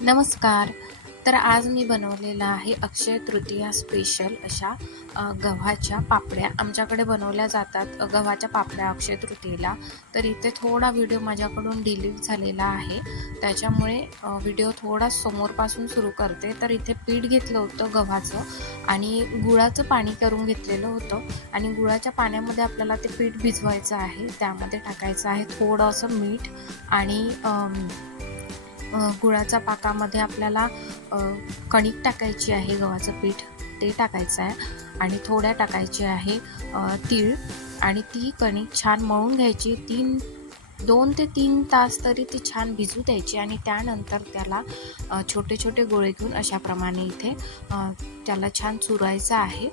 नमस्कार. तर आज मी बनवलेला आहे अक्षय तृतीया स्पेशल अशा गव्हाच्या पापड्या. आमच्याकडे बनवल्या जातात गव्हाच्या पापड्या अक्षय तृतीयेला. तर इथे थोडा व्हिडिओ माझ्याकडून डिलीट झालेला आहे. त्याच्यामुळे व्हिडिओ थोडा समोरपासून सुरू करते. तर इथे पीठ घेतलं होतं गव्हाचं आणि गुळाचं पाणी करून घेतलेलं होतं. आणि गुळाच्या पाण्यामध्ये आपल्याला ते पीठ भिजवायचं आहे. त्यामध्ये टाकायचं आहे थोडंसं मीठ आणि गुळाच्या पाकामध्ये आपल्याला कणिक टाकायची आहे गव्हाचं पीठ. ते टाकायचं आहे आणि थोड्या टाकायची आहे तीळ. आणि ती कणिक छान मळून घ्यायची. तीन दोन ते तीन तास तरी ती छान भिजू द्यायची आणि त्यानंतर त्याला छोटे छोटे गोळे घेऊन अशाप्रमाणे इथे त्याला छान चुरायचं आहे.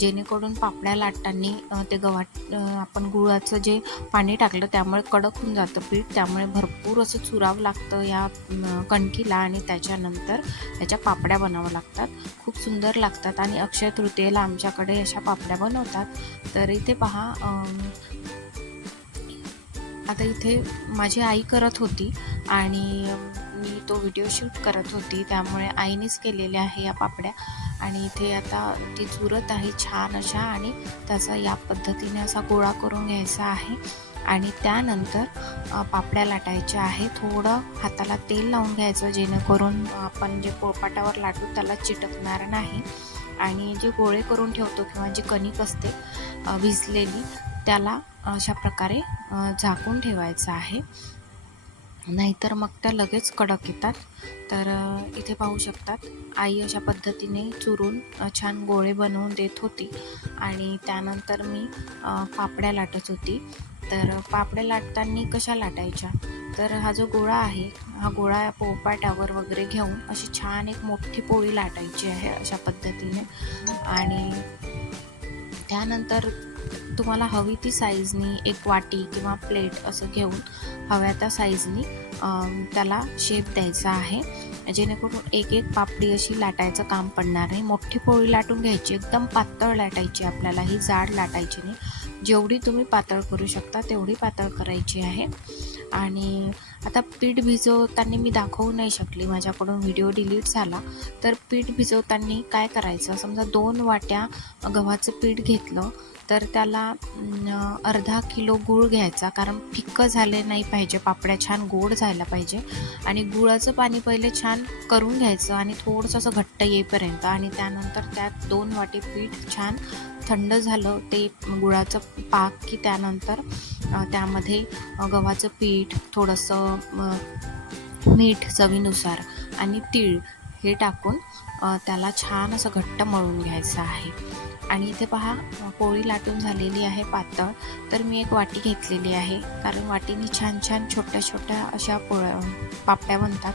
जेणेकरून पापड्या लाटताना ते गव्हाट आपण गुळाचं जे पाणी टाकलं त्यामुळे कडक होऊन जातं पीठ. त्यामुळे भरपूर असं चुरावं लागतं या कणकीला आणि त्याच्यानंतर त्याच्या पापड्या बनवावं लागतात. खूप सुंदर लागतात आणि अक्षय तृतीयेला आमच्याकडे अशा पापड्या बनवतात. तर इथे पहा आता इथे माझी आई करत होती आणि मी तो व्हिडिओ शूट करत होती. त्यामुळे आईनेच केलेल्या आहे या पापड्या. आणि इथे आता ती चुरत आहे छान अशा आणि त्याचा या पद्धतीने असा गोळा करून घ्यायचा आहे. आणि त्यानंतर पापड्या लाटायच्या आहे. थोडं हाताला तेल लावून घ्यायचं जेणेकरून आपण जे पोळपाटावर लाटू त्याला चिटकणार नाही. आणि जे गोळे करून ठेवतो किंवा जी कणिक असते भिजलेली त्याला अशा प्रकारे झाकून ठेवायचं आहे. नाहीतर मग त्या लगेच कडक येतात. तर इथे पाहू शकतात आई अशा पद्धतीने चुरून छान गोळे बनवून देत होती. आणि त्यानंतर मी पापड्या लाटत होती. तर पापड्या लाटताना कशा लाटायच्या? तर हा जो गोळा आहे हा गोळा पोळपाटावर वगैरे घेऊन अशी छान एक मोठी पोळी लाटायची आहे अशा पद्धतीने. आणि त्यानंतर तुम्हाला हवी ती साईजनी एक वाटी किंवा प्लेट असं घेऊन हव्या त्या साईजनी त्याला शेप द्यायचा आहे. जेणेकरून एक एक पापडी अशी लाटायचं काम पडणार नाही. मोठी पोळी लाटून घ्यायची एकदम पातळ लाटायची आपल्याला. ही जाड लाटायची नाही. जेवढी तुम्ही पातळ करू शकता तेवढी पातळ करायची आहे. आणि आता पीठ भिजवताना मी दाखवू नाही शकली. माझ्याकडून व्हिडिओ डिलीट झाला. तर पीठ भिजवताना काय करायचं? समजा दोन वाट्या गव्हाचं पीठ घेतलं तर त्याला अर्धा किलो गूळ घ्यायचा. कारण फिक्कं झाले नाही पाहिजे. पापड्या छान गोड जायला पाहिजे. आणि गुळाचं पाणी पहिले छान करून घ्यायचं आणि थोडंसं असं घट्ट येईपर्यंत. आणि त्यानंतर त्यात दोन वाटी पीठ छान थंड झालं ते गुळाचं पाक की त्यानंतर त्यामध्ये गव्हाचं पीठ थोडंसं मीठ चवीनुसार आणि तीळ हे टाकून त्याला छान असं घट्ट मळून घ्यायचं आहे. आणि इथे पहा पोळी लाटून झालेली आहे पातळ. तर मी एक वाटी घेतलेली आहे कारण वाटीने छान छान छोट्या छोट्या अशा पोळ्या पापड्या बनतात.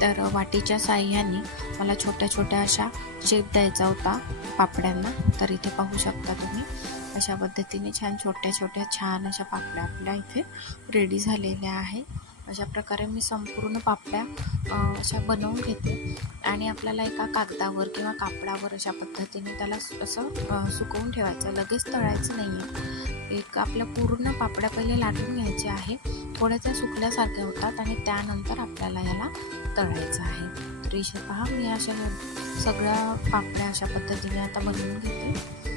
तर वाटीच्या साह्याने मला छोट्या छोट्या अशा शेप द्यायचा होता पापड्यांना. तर इथे पाहू शकता तुम्ही अशा पद्धतीने छान छोट्या छोट्या छान अशा पापड्या आपल्या इथे रेडी झालेल्या आहे अशा प्रकारे मी संपूर्ण पापड्या अशा बनवून घेते. आणि आपल्याला एका कागदावर किंवा कापडावर अशा पद्धतीने त्याला असं सुकवून ठेवायचं. लगेच तळायचं नाही आहे एक आपल्या पूर्ण पापड्या पहिले लाटून घ्यायच्या आहे. थोड्या त्या सुकल्यासारख्या होतात आणि त्यानंतर आपल्याला याला तळायचं आहे. तर इथे पहा मी अशा सगळ्या पापड्या अशा पद्धतीने आता बनवून घेते.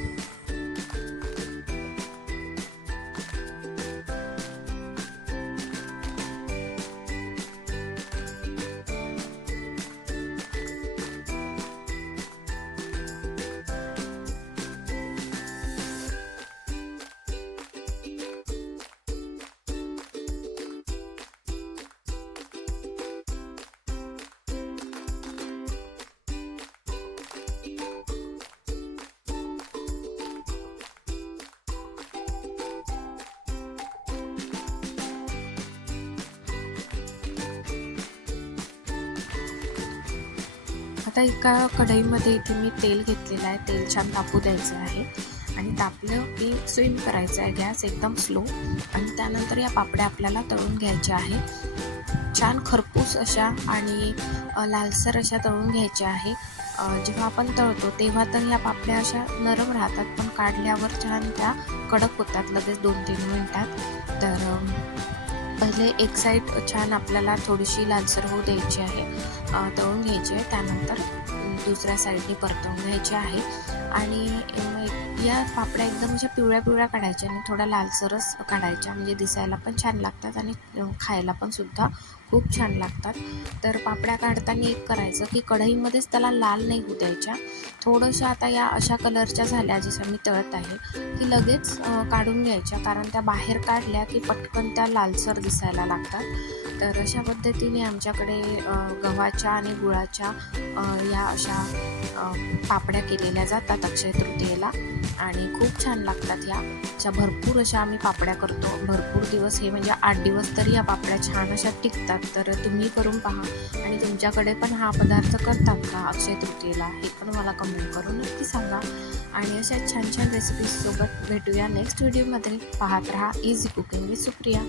आता एका कढईमध्ये इथे मी तेल घेतलेलं आहे. तेल छान तापू द्यायचं आहे. आणि तापलं की स्विम करायचं आहे. गॅस एकदम स्लो. आणि त्यानंतर या पापड्या आपल्याला तळून घ्यायच्या आहे. छान खरपूस अशा आणि लालसर अशा तळून घ्यायच्या आहे. जेव्हा आपण तळतो तेव्हा तर या पापड्या अशा नरम राहतात. पण काढल्यावर छान त्या कडक होतात. लगेच दोन तीन मिनटात. तर पहिले एक साईड छान आपल्याला थोडीशी लालसर होऊ द्यायची आहे. तळून घ्यायची आहे त्यानंतर दुसऱ्या साईडने परतवून घ्यायची आहे. आणि या पापड्या एकदम अशा पिवळ्या पिवळ्या काढायच्या आणि थोड्या लालसरच काढायच्या म्हणजे दिसायला पण छान लागतात आणि खायला पण सुद्धा खूप छान लागतात. तर पापड्या काढताना एक करायचं की कढईमध्येच त्याला लाल नाही होऊ द्यायच्या. थोडंशा आता या अशा कलरच्या झाल्या जसं मी तळत आहे की लगेच काढून घ्यायच्या. कारण त्या बाहेर काढल्या की पटकन त्या लालसर दिसायला लागतात. तर अशा पद्धतीने आमच्याकडे गव्हाच्या आणि गुळाच्या या अशा पापड्या केलेल्या जातात अक्षय तृतीयेला. आणि खूप छान लागतात ह्या. अशा भरपूर अशा आम्ही पापड्या करतो. भरपूर दिवस हे म्हणजे आठ दिवस तरी या पापड्या छान अशा टिकतात. तर तुम्ही करून पहा. आणि तुमच्याकडे पण हा पदार्थ करतात का? अक्षय तृतीयेला? हे पण मला कमेंट करून नक्की सांगा. आणि अशा छान छान रेसिपीजसोबत भेटूया नेक्स्ट व्हिडिओमध्ये पाहत राहा इझी कुकिंग विथ सुप्रिया.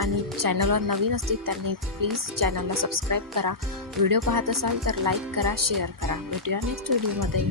आणि चॅनलवर नवीन असतील त्यांनी प्लीज चॅनलला सबस्क्राईब करा. व्हिडिओ पाहत असाल तर लाईक करा शेअर करा. भेटूया नेक्स्ट व्हिडिओमध्ये